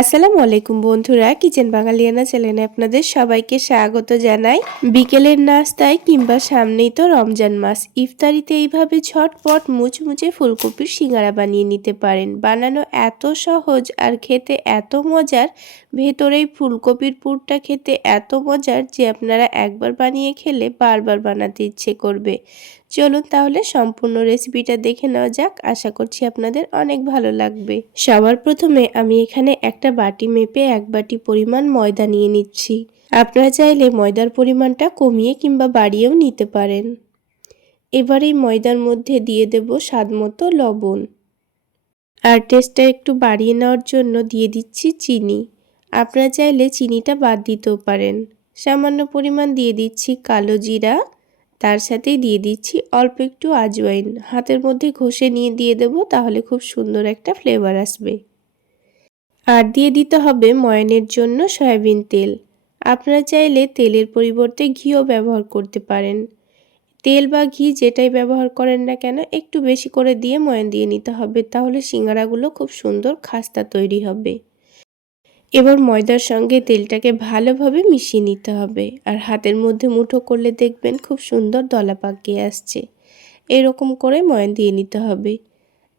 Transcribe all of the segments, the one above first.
আসসালামু আলাইকুম বন্ধুরা, কিচেন বাঙালিয়ানা চ্যানেলে আপনাদের সবাইকে স্বাগত জানাই। বিকেলের নাস্তায় কিংবা সামনেই তো রমজান মাস, ইফতারিতে এইভাবে ঝটপট মুচমুচে ফুলকপির সিঙ্গারা বানিয়ে নিতে পারেন। বানানো এত সহজ আর খেতে এত মজার, ভেতরেই ফুলকপির পুরটা খেতে এত মজার যে আপনারা একবার বানিয়ে খেলে বারবার বানাতে ইচ্ছে করবে। চলুন তাহলে সম্পূর্ণ রেসিপিটা দেখে নেওয়া যাক। আশা করছি আপনাদের অনেক ভালো লাগবে। সবার প্রথমে আমি এখানে একটা বাটি মেপে 1 বাটি পরিমাণ ময়দা নিয়ে নিচ্ছি। আপনারা চাইলে ময়দার পরিমাণটা কমিয়ে কিংবা বাড়িয়েও নিতে পারেন। এবার এই ময়দার মধ্যে দিয়ে দেব স্বাদমতো লবণ, আর টেস্টটা একটু বাড়িয়ে নেওয়ার জন্য দিয়ে দিচ্ছি চিনি। আপনারা চাইলে চিনিটা বাদ দিতেও পারেন। সামান্য পরিমাণ দিয়ে দিচ্ছি কালো জিরা, তার সাথেই দিয়ে দিচ্ছি অল্প একটু আজওয়াইন। হাতের মধ্যে ঘষে নিয়ে দিয়ে দেব, তাহলে খুব সুন্দর একটা ফ্লেভার আসবে। আর দিয়ে দিতে হবে ময়ানের জন্য সয়াবিন তেল। আপনারা চাইলে তেলের পরিবর্তে ঘিও ব্যবহার করতে পারেন। তেল বা ঘি যেটাই ব্যবহার করেন না কেন, একটু বেশি করে দিয়ে ময়ান দিয়ে নিতে হবে, তাহলে সিঙ্গারাগুলো খুব সুন্দর খাস্তা তৈরি হবে। এবার ময়দার সঙ্গে তেলটাকে ভালোভাবে মিশিয়ে নিতে হবে, আর হাতের মধ্যে মুঠো করলে দেখবেন খুব সুন্দর দলা পাকিয়ে আসছে। এরকম করে ময়ান দিয়ে নিতে হবে।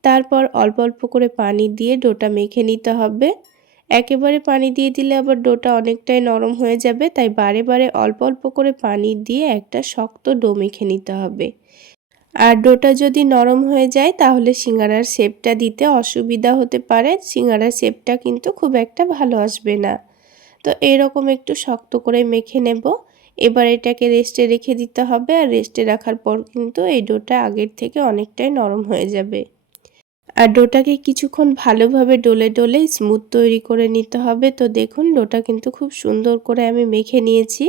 তারপর অল্প অল্প করে পানি দিয়ে ডোটা মেখে নিতে হবে। একেবারে পানি দিয়ে দিলে আবার ডোটা অনেকটাই নরম হয়ে যাবে, তাই বারে বারে অল্প অল্প করে পানি দিয়ে একটা শক্ত ডো মেখে নিতে হবে। আর ডোটা যদি নরম হয়ে যায় তাহলে সিঙ্গারার শেপটা দিতে অসুবিধা হতে পারে, সিঙ্গারার শেপটা কিন্তু খুব একটা ভালো আসবে না। তো এরকম একটু শক্ত করে মেখে নেব। এবার এটাকে রেস্টে রেখে দিতে হবে, আর রেস্টে রাখার পর কিন্তু এই ডোটা আগের থেকে অনেকটাই নরম হয়ে যাবে। আর ডোটাকে কিছুক্ষণ ভালোভাবে ডলে ডলে স্মুথ তৈরি করে নিতে হবে। তো দেখুন ডোটা কিন্তু খুব সুন্দর করে আমি মেখে নিয়েছি।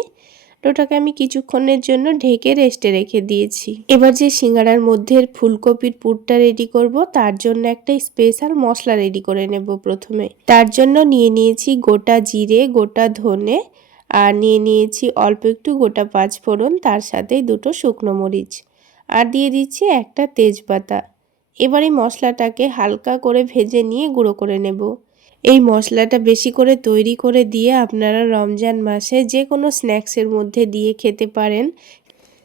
ডোটাকে আমি কিছুক্ষণের জন্য ঢেকে রেস্টে রেখে দিয়েছি। এবার যে সিঙ্গারার মধ্যে ফুলকপির পুরটা রেডি করব, তার জন্য একটা স্পেশাল মশলা রেডি করে নেব। প্রথমে তার জন্য নিয়ে নিয়েছি গোটা জিরে, গোটা ধনে, আর নিয়ে নিয়েছি অল্প একটু গোটা পাঁচফোড়ন, তার সাথে দুটো শুকনো মরিচ, আর দিয়ে দিচ্ছি একটা তেজপাতা। এবার এই মশলাটাকে হালকা করে ভেজে নিয়ে গুঁড়ো করে নেব। এই মশলাটা বেশি করে তৈরি করে দিয়ে আপনারা রমজান মাসে যে কোনো স্ন্যাক্সের মধ্যে দিয়ে খেতে পারেন।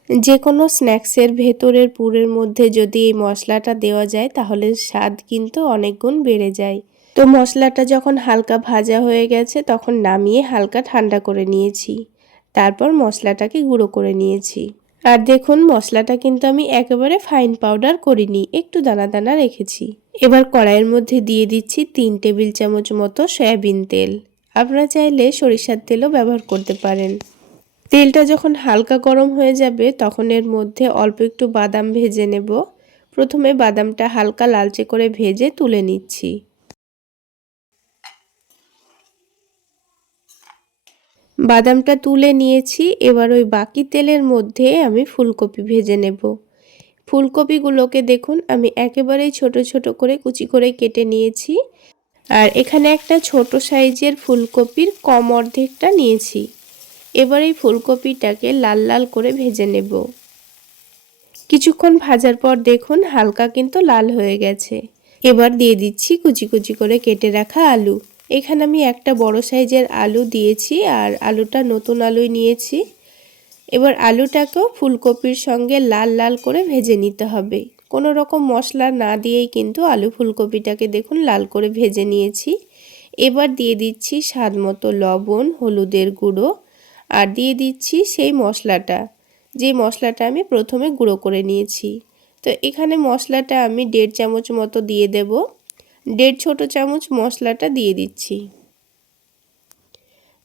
যে কোনো স্ন্যাক্সের ভেতরের পুরের মধ্যে যদি এই মশলাটা দেওয়া যায় তাহলে স্বাদ কিন্তু অনেক গুণ বেড়ে যায়। তো মশলাটা যখন হালকা ভাজা হয়ে গেছে তখন নামিয়ে হালকা ঠান্ডা করে নিয়েছি। তারপর মশলাটাকে গুঁড়ো করে নিয়েছি। আর দেখুন মশলাটা কিন্তু আমি একেবারে ফাইন পাউডার করিনি, একটু দানা দানা রেখেছি। এবার কড়াইয়ের মধ্যে দিয়ে দিচ্ছি 3 টেবিল চামচ মতো সয়াবিন তেল। আপনারা চাইলে সরিষার তেলও ব্যবহার করতে পারেন। তেলটা যখন হালকা গরম হয়ে যাবে তখন এর মধ্যে অল্প একটু বাদাম ভেজে নেব। প্রথমে বাদামটা হালকা লালচে করে ভেজে তুলে নিচ্ছি। বাদামটা তুলে নিয়েছি। এবার ওই বাকি তেলের মধ্যে আমি ফুলকপি ভেজে নেব। ফুলকপিগুলোকে দেখুন আমি একেবারেই ছোট ছোট করে কুচি করে কেটে নিয়েছি। আর এখানে একটা ছোট সাইজের ফুলকপির কম অর্ধেকটা নিয়েছি। এবার এই ফুলকপিটাকে লাল লাল করে ভেজে নেব। কিছুক্ষণ ভাজার পর দেখুন হালকা কিন্তু লাল হয়ে গেছে। এবার দিয়ে দিচ্ছি কুচি কুচি করে কেটে রাখা আলু। এখানে আমি একটা বড় সাইজের আলু দিয়েছি, আর আলুটা নতুন আলুই নিয়েছি। এবার আলুটাকেও ফুলকপির সঙ্গে লাল লাল করে ভেজে নিতে হবে। কোনো রকম মশলা না দিয়েই কিন্তু আলু ফুলকপিটাকে দেখুন লাল করে ভেজে নিয়েছি। এবার দিয়ে দিচ্ছি স্বাদ মতো লবণ, হলুদের গুঁড়ো, আর দিয়ে দিচ্ছি সেই মশলাটা, যে মশলাটা আমি প্রথমে গুঁড়ো করে নিয়েছি। তো এখানে মশলাটা আমি 1.5 চামচ মতো দিয়ে দেব। 1.5 ছোট চামচ মশলাটা দিয়ে দিচ্ছি।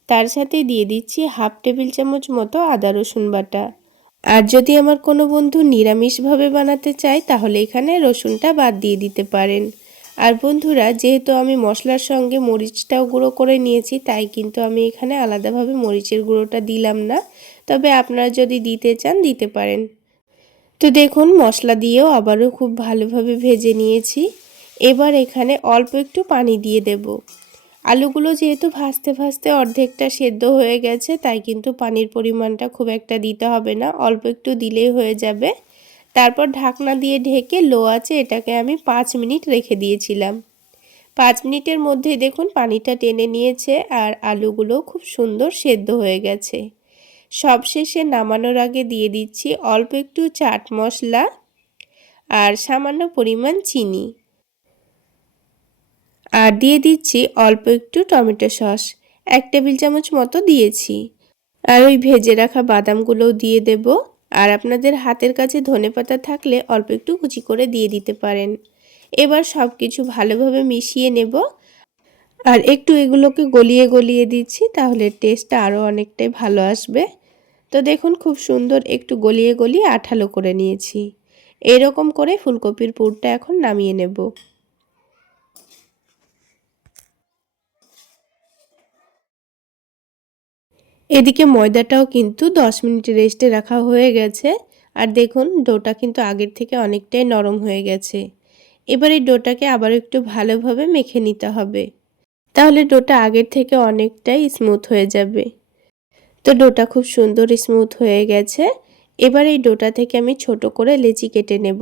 তার সাথে দিয়ে দিচ্ছি 1/2 টেবিল চামচ মতো আদা রসুন বাটা। আর যদি আমার কোনো বন্ধু নিরামিষভাবে বানাতে চায় তাহলে এখানে রসুনটা বাদ দিয়ে দিতে পারেন। আর বন্ধুরা, যেহেতু আমি মশলার সঙ্গে মরিচটাও গুঁড়ো করে নিয়েছি, তাই কিন্তু আমি এখানে আলাদাভাবে মরিচের গুঁড়োটা দিলাম না। তবে আপনারা যদি দিতে চান দিতে পারেন। তো দেখুন মশলা দিয়েও আবারও খুব ভালোভাবে ভেজে নিয়েছি। এবার এখানে অল্প একটু পানি দিয়ে দেব। আলুগুলো যেহেতু ভাজতে ভাজতে অর্ধেকটা সেদ্ধ হয়ে গেছে, তাই কিন্তু পানির পরিমাণটা খুব একটা দিতে হবে না, অল্প একটু দিলেই হয়ে যাবে। তারপর ঢাকনা দিয়ে ঢেকে লো আঁচে এটাকে আমি 5 মিনিট রেখে দিয়েছিলাম। 5 মিনিটের মধ্যেই দেখুন পানিটা টেনে নিয়েছে আর আলুগুলো খুব সুন্দর সেদ্ধ হয়ে গেছে। সবশেষে নামানোর আগে দিয়ে দিচ্ছি অল্প একটু চাট মশলা আর সামান্য পরিমাণ চিনি, আর দিয়ে দিচ্ছি অল্প একটু টমেটো সস, 1 টেবিল চামচ মতো দিয়েছি। আর ওই ভেজে রাখা বাদামগুলোও দিয়ে দেব। আর আপনাদের হাতের কাছে ধনেপাতা থাকলে অল্প একটু কুচি করে দিয়ে দিতে পারেন। এবার সব কিছু ভালোভাবে মিশিয়ে নেব। আর একটু এগুলোকে গলিয়ে গলিয়ে দিচ্ছি, তাহলে টেস্টটা আরও অনেকটাই ভালো আসবে। তো দেখুন খুব সুন্দর একটু গলিয়ে গলিয়ে আঠালো করে নিয়েছি। এরকম করে ফুলকপির পুরটা এখন নামিয়ে নেব। এদিকে ময়দাটাও কিন্তু 10 মিনিট রেস্টে রাখা হয়ে গেছে। আর দেখুন ডোটা কিন্তু আগের থেকে অনেকটাই নরম হয়ে গেছে। এবার এই ডোটাকে আবার একটু ভালোভাবে মেখে নিতে হবে, তাহলে ডোটা আগের থেকে অনেকটাই স্মুথ হয়ে যাবে। তো ডোটা খুব সুন্দর স্মুথ হয়ে গেছে। এবার এই ডোটা থেকে আমি ছোট করে লেচি কেটে নেব।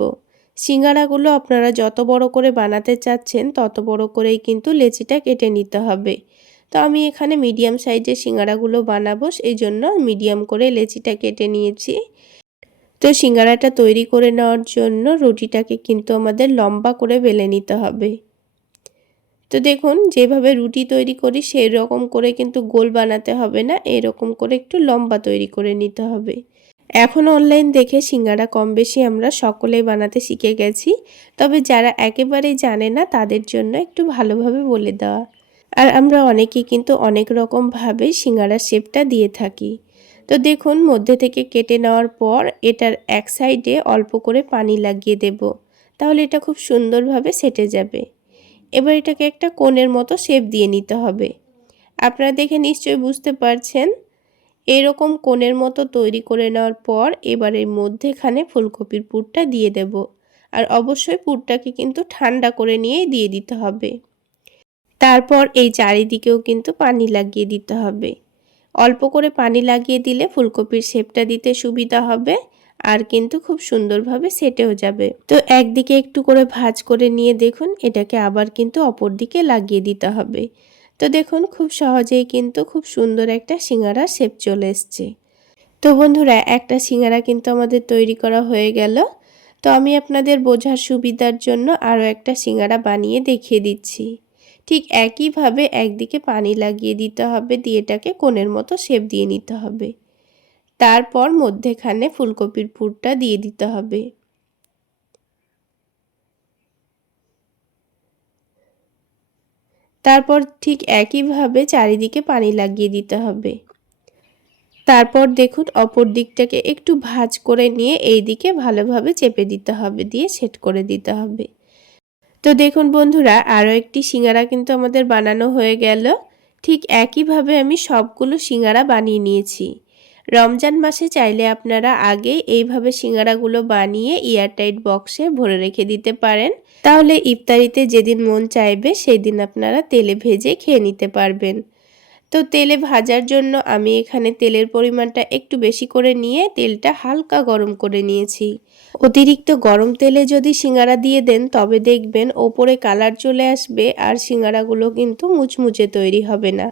সিঙ্গারাগুলো আপনারা যত বড় করে বানাতে চাচ্ছেন তত বড় করেই কিন্তু লেচিটা কেটে নিতে হবে। তো আমি এখানে মিডিয়াম সাইজের সিঙ্গারাগুলো বানাবো, সেই জন্য মিডিয়াম করে লেচিটা কেটে নিয়েছি। তো সিঙ্গারাটা তৈরি করে নেওয়ার জন্য রুটিটাকে কিন্তু আমাদের লম্বা করে বেলে নিতে হবে। তো দেখুন যেভাবে রুটি তৈরি করি সেই রকম করে কিন্তু গোল বানাতে হবে না, এরকম করে একটু লম্বা তৈরি করে নিতে হবে। এখন অনলাইন দেখে সিঙ্গারা কম বেশি আমরা সকলেই বানাতে শিখে গেছি, তবে যারা একেবারেই জানে না তাদের জন্য একটু ভালোভাবে বলে দেওয়া। আর আমরা অনেকেই কিন্তু অনেক রকমভাবে সিঙ্গারার শেপটা দিয়ে থাকি। তো দেখুন মধ্যে থেকে কেটে নেওয়ার পর এটার এক সাইডে অল্প করে পানি লাগিয়ে দেব, তাহলে এটা খুব সুন্দরভাবে সেটে যাবে। এবার এটাকে একটা কোণের মতো শেপ দিয়ে নিতে হবে। আপনারা দেখে নিশ্চয়ই বুঝতে পারছেন। এরকম কোণের মতো তৈরি করে নেওয়ার পর এবার এর মধ্যেখানে ফুলকপির পুরটা দিয়ে দেব। আর অবশ্যই পুরটাকে কিন্তু ঠান্ডা করে নিয়েই দিয়ে দিতে হবে। তারপর এই চারিদিকেও কিন্তু পানি লাগিয়ে দিতে হবে। অল্প করে পানি লাগিয়ে দিলে ফুলকপির শেপটা দিতে সুবিধা হবে, আর কিন্তু খুব সুন্দরভাবে সেটেও যাবে। তো একদিকে একটু করে ভাঁজ করে নিয়ে দেখুন এটাকে আবার কিন্তু অপর দিকে লাগিয়ে দিতে হবে। তো দেখুন খুব সহজেই কিন্তু খুব সুন্দর একটা সিঙ্গারা শেপ চলে এসছে। তো বন্ধুরা একটা সিঙ্গারা কিন্তু আমাদের তৈরি করা হয়ে গেল। তো আমি আপনাদের বোঝার সুবিধার জন্য আরও একটা সিঙ্গারা বানিয়ে দেখিয়ে দিচ্ছি। ঠিক একইভাবে একদিকে পানি লাগিয়ে দিতে হবে, দিয়ে এটাকে কোণের মতো শেপ দিয়ে নিতে হবে। তারপর মধ্যেখানে ফুলকপির পুরটা দিয়ে দিতে হবে। তারপর ঠিক একইভাবে চারিদিকে পানি লাগিয়ে দিতে হবে। তারপর দেখুন অপর দিকটাকে একটু ভাঁজ করে নিয়ে এই দিকে ভালোভাবে চেপে দিতে হবে, দিয়ে সেট করে দিতে হবে। তো দেখুন বন্ধুরা আরও একটি সিঙ্গারা কিন্তু আমাদের বানানো হয়ে গেল। ঠিক একইভাবে আমি সবগুলো সিঙ্গারা বানিয়ে নিয়েছি। রমজান মাসে চাইলে আপনারা আগে এইভাবে সিঙ্গারাগুলো বানিয়ে এয়ারটাইট বক্সে ভরে রেখে দিতে পারেন, তাহলে ইফতারিতে যেদিন মন চাইবে সেই দিন আপনারা তেলে ভেজে খেয়ে নিতে পারবেন। তো তেলে ভাজার জন্য আমি এখানে তেলের পরিমাণটা একটু বেশি করে নিয়ে তেলটা হালকা গরম করে নিয়েছি। অতিরিক্ত গরম তেলে যদি সিঙ্গারা দিয়ে দেন তবে দেখবেন ওপরে কালার চলে আসবে আর সিঙ্গারাগুলো কিন্তু মুচমুচে তৈরি হবে না।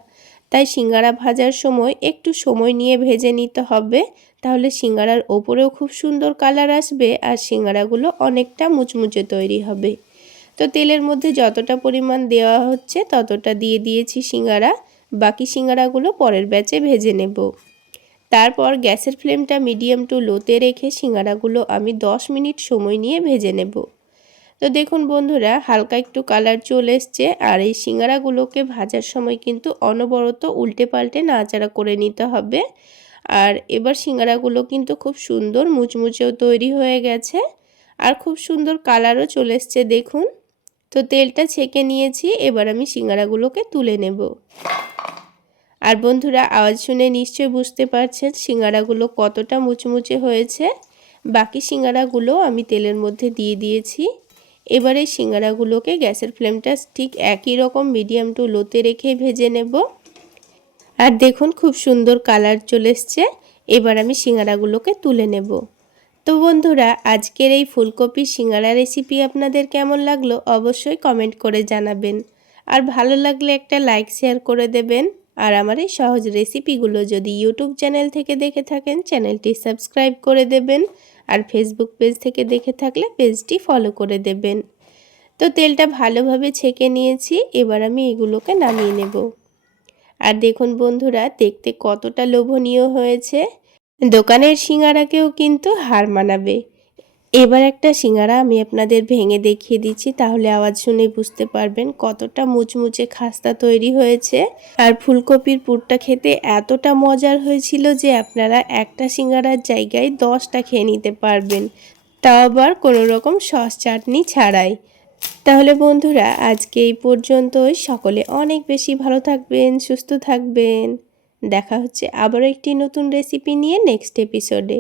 তাই সিঙ্গারা ভাজার সময় একটু সময় নিয়ে ভেজে নিতে হবে, তাহলে সিঙ্গারার ওপরেও খুব সুন্দর কালার আসবে আর সিঙ্গারাগুলো অনেকটা মুচমুচে তৈরি হবে। তো তেলের মধ্যে যতটা পরিমাণ দেওয়া হচ্ছে ততটা দিয়ে দিয়েছি সিঙ্গারা, বাকি সিঙ্গারাগুলো পরের ব্যাচে ভেজে নেব। তারপর গ্যাসের ফ্লেমটা মিডিয়াম টু লোতে রেখে সিঙ্গারাগুলো আমি 10 মিনিট সময় নিয়ে ভেজে নেব। তো দেখুন বন্ধুরা হালকা একটু কালার চলে এসছে, আর এই সিঙ্গারাগুলোকে ভাজার সময় কিন্তু অনবরত উল্টে পাল্টে নাড়াচাড়া করে নিতে হবে। আর এবার সিঙ্গারাগুলো কিন্তু খুব সুন্দর মুচমুচেও তৈরি হয়ে গেছে আর খুব সুন্দর কালারও চলে এসছে দেখুন। তো তেলটা ছেঁকে নিয়েছি, এবার আমি সিঙ্গারাগুলোকে তুলে নেব। আর বন্ধুরা আওয়াজ শুনে নিশ্চয়ই বুঝতে পারছেন সিঙ্গারাগুলো কতটা মুচমুচে হয়েছে। বাকি সিঙ্গারাগুলো আমি তেলের মধ্যে দিয়ে দিয়েছি। এবারে সিঙ্গারাগুলোকে গ্যাসের ফ্লেমটা ঠিক একই রকম মিডিয়াম টু লোতে রেখে ভেজে নেব। আর দেখুন খুব সুন্দর কালার চলে এসছে। এবার আমি সিঙ্গারাগুলোকে তুলে নেব। তো বন্ধুরা আজকের এই ফুলকপি সিঙ্গারা রেসিপি আপনাদের কেমন লাগলো অবশ্যই কমেন্ট করে জানাবেন। আর ভালো লাগলে একটা লাইক শেয়ার করে দেবেন। আর আমার এই সহজ রেসিপিগুলো যদি ইউটিউব চ্যানেল থেকে দেখে থাকেন চ্যানেলটি সাবস্ক্রাইব করে দেবেন। আর ফেসবুক পেজ থেকে দেখে থাকলে পেজটি ফলো করে দেবেন। তো তেলটা ভালোভাবে ছেঁকে নিয়েছি, এবার আমি এগুলোকে নামিয়ে নেব। আর দেখুন বন্ধুরা, দেখতে কতটা লোভনীয় হয়েছে, দোকানের সিঙ্গারাকেও কিন্তু হার মানাবে। এবার একটা সিঙ্গারা আমি আপনাদের ভেঙে দেখিয়ে দিচ্ছি, তাহলে আওয়াজ শুনে বুঝতে পারবেন কতটা মুচমুচে খাস্তা তৈরি হয়েছে। আর ফুলকপির পুরটা খেতে এতটা মজার হয়েছিল যে আপনারা একটা সিঙ্গারার জায়গায় 10টা খেয়ে নিতে পারবেন, তাও আবার কোনো রকম সস চাটনি ছাড়াই। তাহলে বন্ধুরা আজকে এই পর্যন্তই। সকলে অনেক বেশি ভালো থাকবেন, সুস্থ থাকবেন। দেখা হচ্ছে আবারও একটি নতুন রেসিপি নিয়ে নেক্সট এপিসোডে।